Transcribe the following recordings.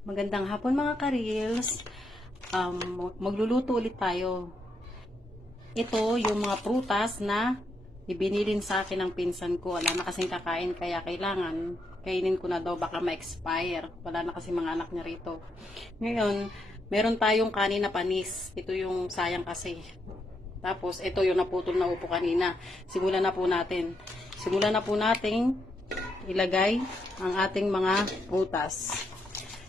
Magandang hapon mga ka-reels. Magluluto ulit tayo. Ito yung mga prutas na ibinilin sa akin ng pinsan ko. Wala na kasing kakain kaya kailangan kainin ko na daw, baka ma-expire. Wala na kasi mga anak niya rito. Ngayon, meron tayong kanin na panis. Ito yung sayang kasi. Tapos ito yung naputol na upo kanina. Simulan na po natin. Simulan na po nating ilagay ang ating mga prutas.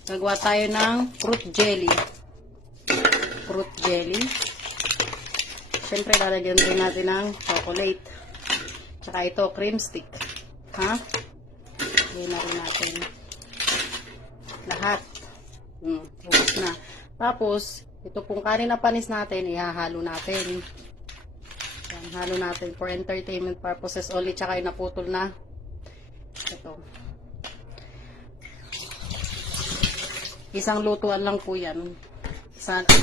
Gagawa tayo ng fruit jelly. Fruit jelly. Siyempre, lalagyan din natin ng chocolate. Tsaka ito, cream stick. Ha? Lagyan na rin natin. Lahat. Ubus na. Tapos, ito pong kanin na panis natin, ihahalo natin. Yan, halo natin for entertainment purposes only. Tsaka yung naputol na ito. Isang lutuan lang po yan.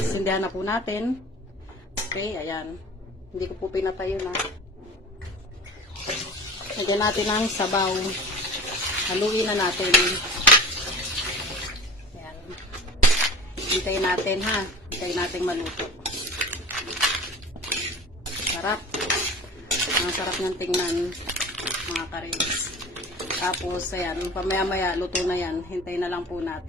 Sindihan na po natin. Okay, ayan. Hindi ko po pinatay yun, ha. Lagyan natin ng sabaw. Haluin na natin. Ayan. Hintayin natin, ha. Hintayin natin maluto. Sarap. Ang sarap niyang tingnan, mga ka-reels. Tapos, ayan, pamaya-maya, luto na yan. Hintayin na lang po natin.